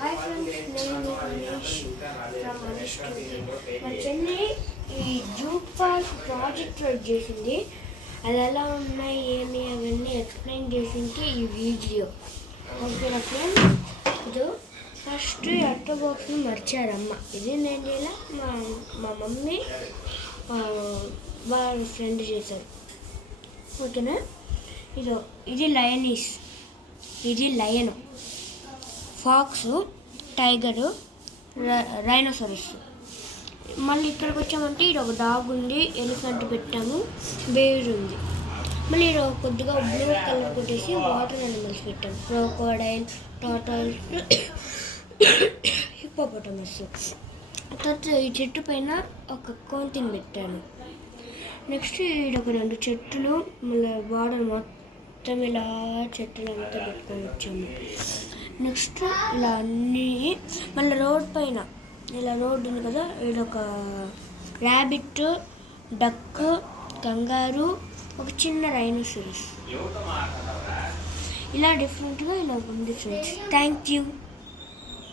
Hi friends, నేను Manish from Manish TV. మా చెల్లి ఈ జూ పార్క్ ప్రాజెక్ట్ వర్క్ చేసింది. అది ఎలా ఉన్నాయి ఏమి అవన్నీ ఎక్స్ప్లెయిన్ చేసింది ఈ వీడియో. ఓకేనా ఫ్రెండ్స్? ఇది ఫస్ట్ అట్ట బాక్స్ని మర్చారమ్మ. ఇది నేను చేయాల, మా మమ్మీ వాళ్ళ ఫ్రెండ్ చేశారు. ఓకేనా? ఇది లయనీస్, ఇది లయను, ఫాక్స్, టైగరు, రైనోసరస్. మళ్ళీ ఇక్కడికి వచ్చామంటే ఇది ఒక డాగ్ ఉంది, ఎలిఫెంట్ పెట్టాము, బేర్ ఉంది. మళ్ళీ ఇది కొద్దిగా బ్లూ కలర్ కొట్టేసి వాటర్ అనిమల్స్ పెట్టాము, క్రోకోడైల్, టార్టాయిల్, హిప్పోపోటమస్. తర్వాత ఈ చెట్టు పైన ఒక కోతిని పెట్టాను. నెక్స్ట్ ఇది ఒక 2 చెట్లు, మళ్ళీ బార్డర్ మొత్తం ఇలా చెట్టులంతా పెట్టుకొని వచ్చాము. నెక్స్ట్ ఇలా అన్నీ మళ్ళీ రోడ్ పైన ఇలా రోడ్డు ఉంది కదా, ఇది ఒక ర్యాబిట్, డక్, కంగారు, ఒక చిన్న రైనోసరస్. ఇలా డిఫరెంట్గా ఇలా ఉంది ఫ్రెండ్స్. Thank you.